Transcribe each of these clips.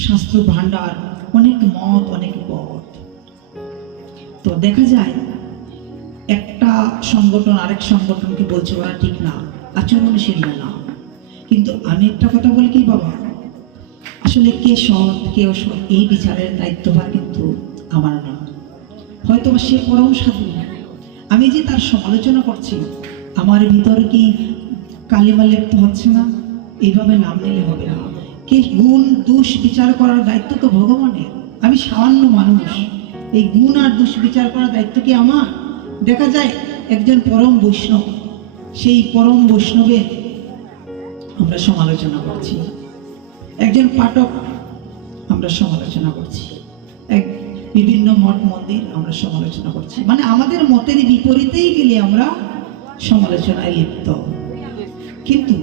শাস্ত্র ভাণ্ডার, অনেক মত, অনেক পথ। তো দেখা যায় একটা সংগঠন আরেক সংগঠনকে বলছে ওরা ঠিক না, আচরণশীল না। কিন্তু আমি একটা কথা বলি কি বাবা, আসলে কে সৎ কে অসৎ এই বিচারের দায়িত্বভার কিন্তু আমার না। হয়তো সে পরম সাধু, আমি যে তার সমালোচনা করছি, আমার ভিতরে কি কালিমা লিপ্ত হচ্ছে না? এইভাবে নাম নিলে হবে না। কে গুণ দোষ বিচার করার দায়িত্ব তো ভগবানের, আমি সামান্য মানুষ। এই গুণ আর দোষ বিচার করার দায়িত্ব কি আমার? দেখা যায় একজন পরম বৈষ্ণব, সেই পরম বৈষ্ণবের আমরা সমালোচনা করছি, একজন পাঠক আমরা সমালোচনা করছি, এক বিভিন্ন মঠ মন্দির আমরা সমালোচনা করছি, মানে আমাদের মতের বিপরীতেই গেলে আমরা সমালোচনায় লিপ্ত। কিন্তু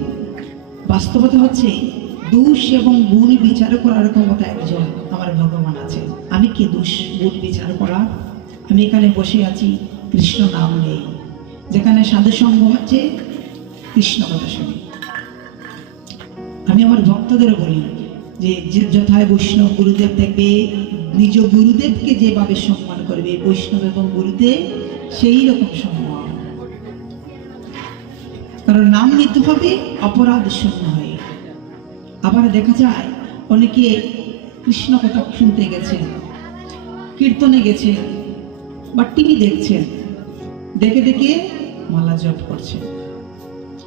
বাস্তবতা হচ্ছে দোষ এবং গুণ বিচার করার ক্ষমতা একজন আমার ভগবান আছে। আমি কি দোষ গুণ বিচার করা? আমি এখানে বসে আছি, কৃষ্ণ নাম নেই, যেখানে সাধু সঙ্গ হচ্ছে কৃষ্ণ কথা শুনি। আমি আমার ভক্তদের বলি যে যথায় বৈষ্ণব গুরুদেব দেখবে, নিজ গুরুদেবকে যেভাবে সম্মান করবে বৈষ্ণব এবং গুরুদেব সেই রকম সম্মান। কারণ নাম নিতে হবে অপরাধ শূন্য হয়ে। আবার দেখা যায় অনেকে কৃষ্ণ কথা শুনতে গেছেন, কীর্তনে গেছেন বা টিভি দেখছেন, দেখে দেখে মালা জপ করছেন।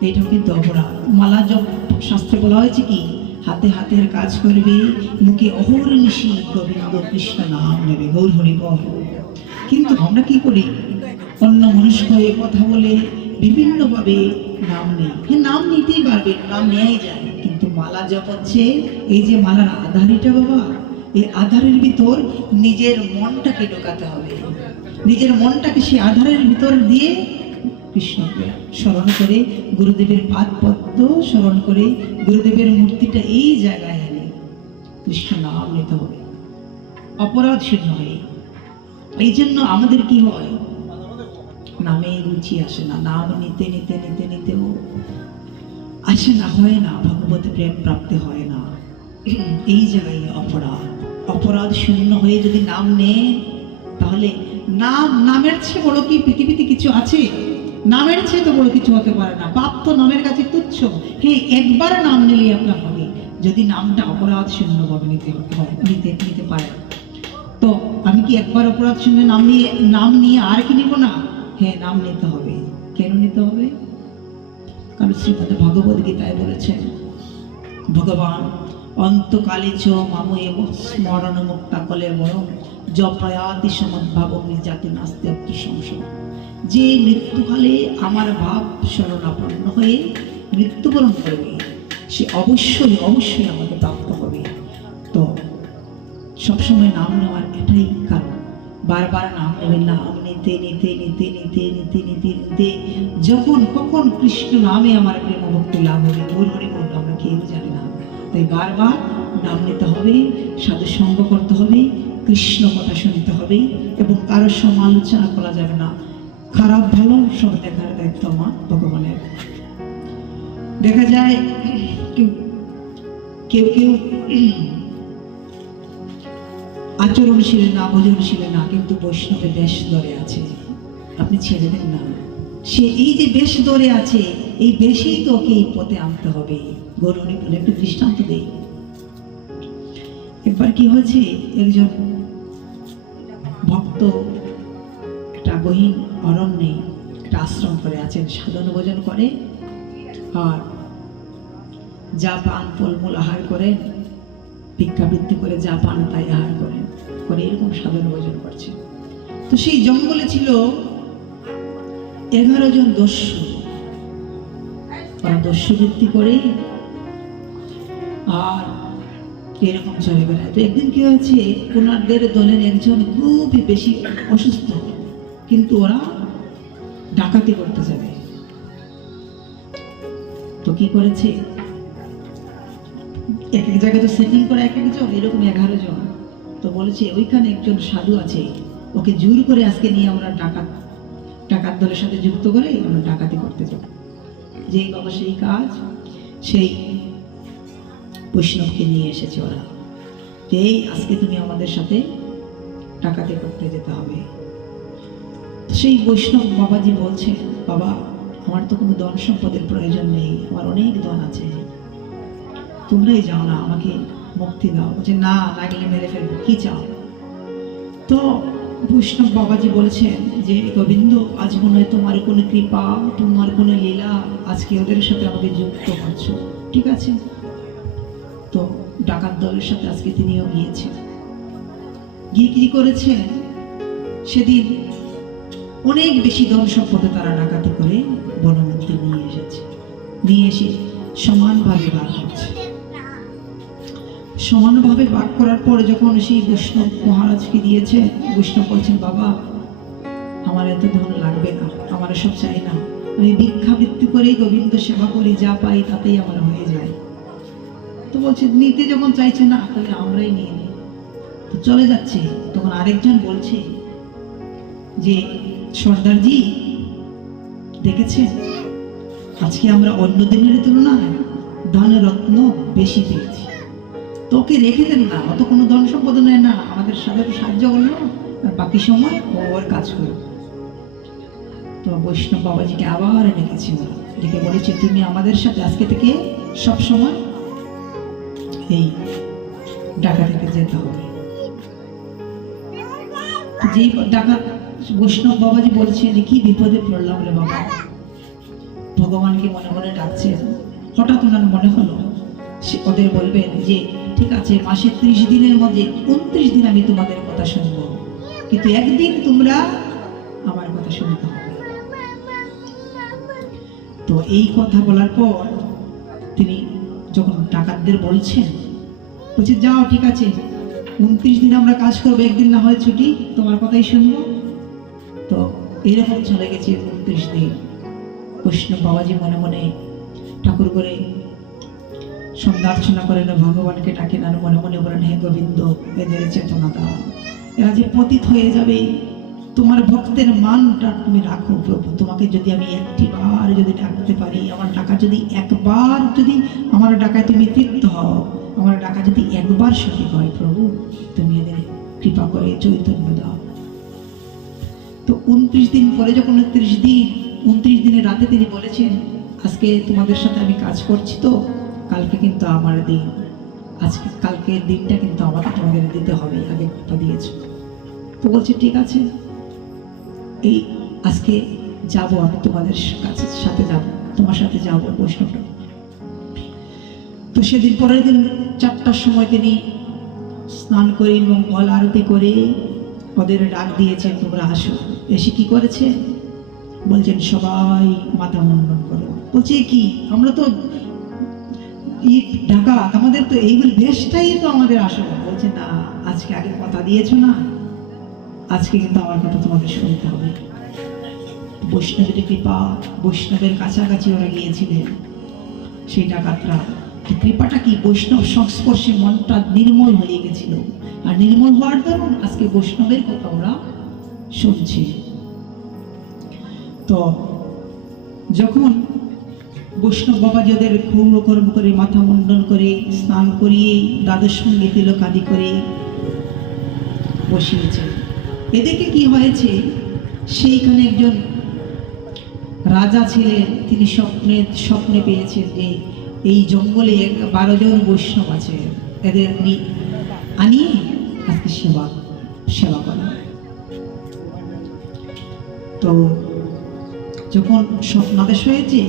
এইটাও কিন্তু অপরাধ। মালা জপ শাস্ত্রে বলা হয়েছে কি, হাতে হাতের কাজ করবে, মুখে অহর্নিশি গোবিন্দ কৃষ্ণ নাম নেবে, গৌর হরি বল। কিন্তু আমরা কি করি, অন্য মনস্ক হয়ে কথা বলে বিভিন্নভাবে নাম নেই। হ্যাঁ, নাম নিতেই পারবে, নাম নেওয়াই যায়, কিন্তু মালা জপ হচ্ছে এই যে মালার আধারিটা বাবা, এই আধারের ভিতর নিজের মনটাকে ঢোকাতে হবে, নিজের মনটাকে সেই আধারের ভিতর দিয়ে কৃষ্ণকে স্মরণ করে, গুরুদেবের পাদ পদ্ম স্মরণ করে, গুরুদেবের মূর্তিটা এই জায়গায় এনে কৃষ্ণ নাম নিতে হবে অপরাধ শূন্য হয়ে। এই জন্য আমাদের কি হয়, নামে রুচি আসে না, নাম নিতে নিতে নিতে নিতেও আসে না, হয় না, ভগবত প্রেম প্রাপ্তি হয় না। এই জায়গায় অপরাধ, অপরাধ শূন্য হয়ে যদি নাম নেয়, তাহলে নামের চেয়ে বড় কি পৃথিবীতে কিছু আছে? নামের চেয়ে তো বড় কিছু হতে পারে না। পাপ তো নামের কাছে তুচ্ছ। হ্যাঁ, একবার নাম নিলে আপনার হবে, যদি নামটা অপরাধ শূন্য ভাবে নিতে পারে। তো আমি কি একবার অপরাধ শূন্য নাম নিয়ে আর কি নিব না? হ্যাঁ, নাম নিতে হবে। কেন নিতে হবে? কারণ শ্রীমদ ভগবদ গীতায় বলেছেন ভগবান, অন্তকালে চ মাময়েব স্মরণ মুক্তা কলে বরং জপ্রয়াতি সমদ্ভাব জাতি নাস্তি অতি সংশয়। যে মৃত্যুকালে আমার ভাব শরণাপন্ন হয়ে মৃত্যুবরণ করবে, সে অবশ্যই অবশ্যই আমাকে প্রাপ্ত হবে। তো সবসময় নাম নেওয়ার এটাই কারণ, বারবার নাম নেবেন, নাম নিতে নিতে নিতে নিতে নিতে নিতে নিতে যখন কখন কৃষ্ণ নামে আমার প্রেম ভক্তি লাভ হবে, গৌর হরি বল আমরা কেউ জানি না। তাই বারবার নাম নিতে হবে, সাধু সঙ্গ করতে হবে, কৃষ্ণ কথা শুনতে হবে, এবং কারো সমালোচনা করা যাবে না। খারাপ ভালো সব দেখার দায়িত্ব আমার ভগবানের। দেখা যায় কেউ কেউ আচরণশীল না, ভোজনশীল না, কিন্তু বৈষ্ণবের বেশ ধরে আছে, আপনি ছেড়ে দেন না। সে এই যে বেশ ধরে আছে, এই বেশেই তো ওকে এই পথে আনতে হবে। গৌরী বলে একটু দৃষ্টান্ত দেই। একবার কি হয়েছে, একজন ভক্ত একটা গহীন অরণ্যে একটা আশ্রম করে আছেন, সাধন ভোজন করে, আর যা পান ফলমূল আহার করেন, ভিক্ষাবৃত্তি করে যা পান তাই আহার করেন, করে এরকম সাধন ভোজন করছে। তো সেই জঙ্গলে ছিল 11 জন দস্যু, ওরা দস্যুবৃত্তি করে আর এরকম চলে বেড়ায়। তো একদিন কি হয়েছে, ওনাদের দলের একজন খুবই বেশি অসুস্থ, কিন্তু ওরা ডাকাতি করতে যাবে। তো কি করেছে, এক এক জায়গায় তো সেটিং করে এক একজন, এরকম 11 জন। তো বলেছে ওইখানে একজন সাধু আছে, ওকে জোর করে আজকে নিয়ে আমরা ডাকাত দলের সাথে যুক্ত করে আমরা ডাকাতি করতে যাব। যেই বাবা সেই কাজ, সেই বৈষ্ণবকে নিয়ে এসেছে ওরা। যে এই আজকে তুমি আমাদের সাথে ডাকাতি করতে যেতে হবে। সেই বৈষ্ণব বাবাজি বলছে, বাবা আমার তো কোনো ধন সম্পদের প্রয়োজন নেই, আমার অনেক ধন আছে, তোমরাই যাও না, আমাকে মুক্তি দাও। বলছে না, না গেলে মেরে ফেলবো, কি চাও? তো বৈষ্ণব বাবাজি বলেছেন যে গোবিন্দ, আজ মনে হয় তোমার কোনো কৃপা, তোমার কোনো লীলা, আজকে ওদের সাথে আমাকে যুক্ত করছো, ঠিক আছে? তো ডাকাত দলের সাথে আজকে তিনিও গিয়েছেন। গিয়ে কি করেছেন, সেদিন অনেক বেশি ধন সম্পদে তারা ডাকাতি করে বনমধ্যে নিয়ে এসেছে। নিয়ে এসে সমানভাবে ভাগ করছে। সমানভাবে ভাগ করার পরে যখন সেই বৈষ্ণব মহারাজকে দিয়েছে, বৈষ্ণব বলছেন, বাবা আমার এত ধন লাগবে না, আমার এসব চাই না, আমি ভিক্ষাবৃত্তি করেই গোবিন্দ সেবা করি, যা পাই তাতেই আমার হয়ে যায়। তো বলছে, নিতে যখন চাইছে না, তাহলে আমরাই নিয়ে নিই। তো চলে যাচ্ছে, তখন আরেকজন বলছে যে সর্দারজি দেখেছেন, আজকে আমরা অন্য দিনের তুলনায় ধন রত্ন বেশি পেয়েছি, তোকে রেখে দেন না, অত কোনো ধন সম্পদ নেয় না, আমাদের সাথে সাহায্য করলো, আর বাকি সময় ও ওর কাজ করলো। তো বৈষ্ণব বাবাজিকে আবার ডেকেছে, ডেকে বলেছে, তুমি আমাদের সাথে আজকে থেকে সব সময় এই ডাকাতিতে যেতে হবে। যে ডাকাত বৈষ্ণব বাবাজি বলছে, কি বিপদে পড়লাম রে বাবা, ভগবানকে মনে মনে ডাকছেন। হঠাৎ ওনার মনে হলো সে ওদের বলবেন যে ঠিক আছে, মাসে 30 দিনের মধ্যে 29 দিন আমি তোমাদের কথা শুনবো, কিন্তু একদিন তোমরা আমার কথা শুনতে হবে। তো এই কথা বলার পর তিনি যখন ডাকাতদের বলছেন, বলছে যাও ঠিক আছে, 29 দিন আমরা কাজ করবো, একদিন না হয় ছুটি, তোমার কথাই শুনবো। তো এইরকম চলে গেছে 29 দিন। বৈষ্ণব বাবাজি মনে মনে ঠাকুর করে সন্ধ্যার্চনা করেন, ভগবানকে ডাকেন, আর মনে মনে বলেন, হে গোবিন্দ, এদের চেতনা দাও, এরা যে পতিত হয়ে যাবে, তোমার ভক্তের মানটা তুমি রাখো প্রভু। তোমাকে যদি আমি একটি বার যদি ডাকতে পারি, আমার ডাকা যদি একবার, যদি আমার ডাকায় তুমি তৃপ্ত হও, আমার ডাকা যদি একবার সঠিক হয়, প্রভু তুমি এদের কৃপা করে চৈতন্য দাও। তো 29 দিন পরে যখন 29 দিনের রাতে তিনি বলেছেন, আজকে তোমাদের সাথে আমি কাজ করছি, তো কালকে কিন্তু আমার দিন, আজকে কালকের দিনটা কিন্তু আমাকে তোমাদের দিতে হবে, আগে কথা দিয়েছ। তো বলছে ঠিক আছে, এই আজকে যাব, আমি তোমাদের কাছে সাথে যাব, তোমার সাথে যাব বৈষ্ণব। তো সেদিন পরের দিন 4টার সময় তিনি স্নান করে মঙ্গল আরতি করে ওদের ডাক দিয়েছেন, তোমরা আসো। এসে কি করেছে, বলছেন সবাই মাথা মুন্ডন করো। বলছে কি, আমরা তো ঢাকা, আমাদের তো এইগুলো দেশটাই তো আমাদের আসল। বলছে না, আজকে আগে কথা দিয়েছো না, আজকে কিন্তু আমার কথা তোমাকে শুনতে হবে। বৈষ্ণবের কৃপা, বৈষ্ণবের কাছাকাছি ওরা গিয়েছিলেন সেই ডাকাতরা। কৃপাটা কি, বৈষ্ণব সংস্পর্শে মনটা নির্মল হয়ে গেছিল, আর নির্মল হওয়ার দরুন আজকে বৈষ্ণবের কথা ওরা শুনছে। তো যখন বৈষ্ণব বাবাজি ওদের গৌরকর্ম করে, মাথা মুন্ডন করে, স্নান করিয়ে, দ্বাদশ সঙ্গে তিলক আদি করে বসিয়েছেন, এদিকে কি হয়েছে, সেইখানে একজন রাজা ছিলেন, তিনি স্বপ্নে পেয়েছেন যে এই জঙ্গলে 12 জন বৈষ্ণব আছে, এদের আনিয়ে আজকে সেবা করা। তো যখন স্বপ্নাদেশ হয়েছে,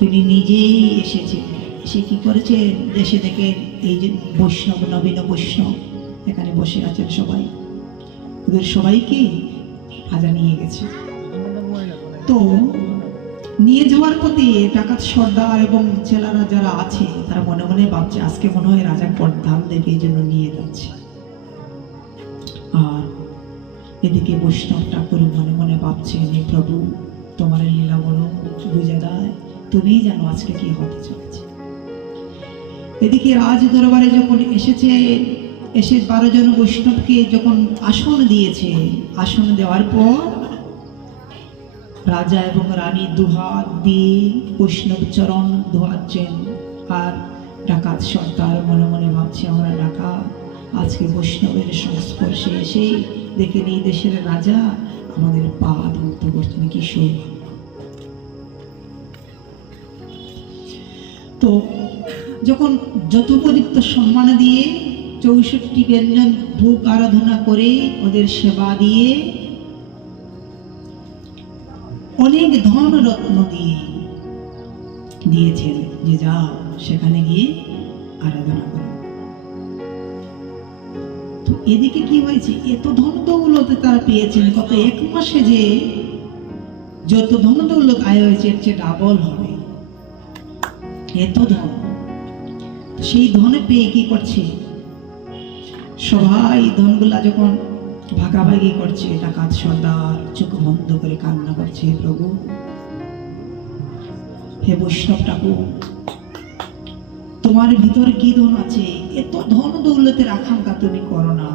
তিনি নিজেই এসেছেন, এসে কি করেছে, দেশে থেকে এই যে বৈষ্ণব, নবীন বৈষ্ণব এখানে বসে আছেন সবাই, ওদের সবাইকে রাজা নিয়ে গেছে। তো নিয়ে যাওয়ার প্রতি ডাকাত সর্দার এবং জেলারা যারা আছে, তারা মনে মনে ভাবছে, আজকে মনে হয় রাজা করধাম দেবে, এই জন্য নিয়ে যাচ্ছে। আর এদিকে বৈষ্ণব ঠাকুর মনে মনে ভাবছেন, হে প্রভু, তোমার লীলা বড় বুঝে দেয়, তুমিই জানো আজকে কি হতে চলেছে। এদিকে রাজ দরবারে যখন এসেছে, এসে 12 জন বৈষ্ণবকে যখন আসন দিয়েছে, আসন দেওয়ার পর রাজা এবং রানী দুহাত দিয়ে বৈষ্ণব চরণ ধোয়াচ্ছেন, আর ডাকাত সর্দার মনে মনে ভাবছে, আমরা ডাকাত, আজকে বৈষ্ণবের সংস্পর্শে এসে দেখেন এই দেশের রাজা আমাদের পা ধৌত করছেন, কি সৌভাগ্য। তো যখন যথোপযুক্ত সম্মান দিয়ে 64 ব্যঞ্জন ভোগ আরাধনা করে ওদের সেবা দিয়ে অনেক ধন রত্ন দিয়েছেন যে যাও সেখানে গিয়ে আরাধনা করো। তো এদিকে কি হয়েছে, এত ধন দৌলত তারা পেয়েছেন, কত এক মাসে যে যত ধন দৌলত আয় হয়েছে এর চেয়ে ডাবল হবে, এত ধন। সেই ধনে পেয়ে কি করছে, সবাই ধনগুলা যখন ভাগাভাগি করছে, ডাকাত সর্দার চোখ বন্ধ করে কান্না করছে, প্রভু হে বৈষ্ণব ঠাকুর, তোমার ভিতরে কি ধন আছে, এত ধন দৌলতের আকাঙ্ক্ষা তুমি করো না।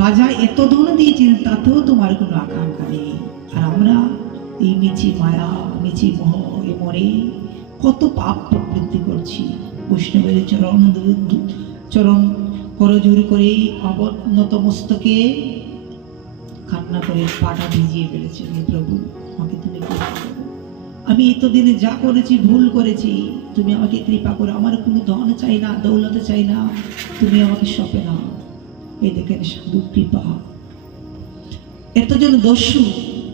রাজা এত ধন দিয়েছেন তাতেও তোমার কোনো আকাঙ্ক্ষা নেই, আর আমরা এই মিছি মায়া মিছি মোহ এ মরে কত পাপ প্রবৃত্তি করছি। বৈষ্ণবের চরণ করজোড় করে অবনত মস্তকে কান্না করে পাটা ভিজিয়ে ফেলেছে, প্রভু আমাকে তুমি কৃপা করো, আমি এতদিনে যা করেছি ভুল করেছি, তুমি আমাকে কৃপা করো, আমার কোনো ধন চাই না, দৌলত চাই না, তুমি আমাকে সপে না। এই দেখেন সাধু কৃপা। এতজন দস্যু,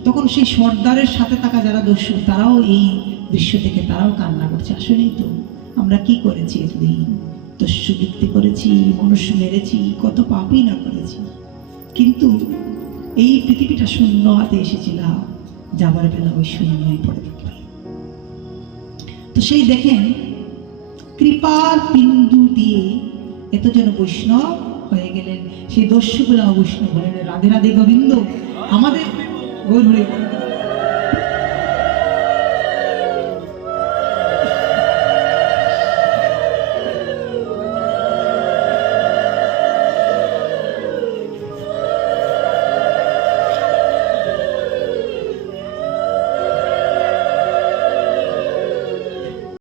তখন সেই সর্দারের সাথে থাকা যারা দস্যু তারাও এই দৃশ্য থেকে তারাও কান্না করছে। আসলেই তো আমরা কি করেছি, এতদিন দস্যু বৃত্তি করেছি, মনুষ্য মেরেছি, কত পাপই না করেছি, কিন্তু এই পৃথিবীটা শূন্য হাতে এসেছিলাম, যাবার বেলা ওই শূন্যই পড়ে থাকবে। তো সেই দেখেন কৃপার বিন্দু দিয়ে এতজন বৈষ্ণব হয়ে গেলেন। সেই দস্যুগুলা বৈষ্ণব হলেন। রাধে রাধে গোবিন্দ, আমাদের গৌর হরি।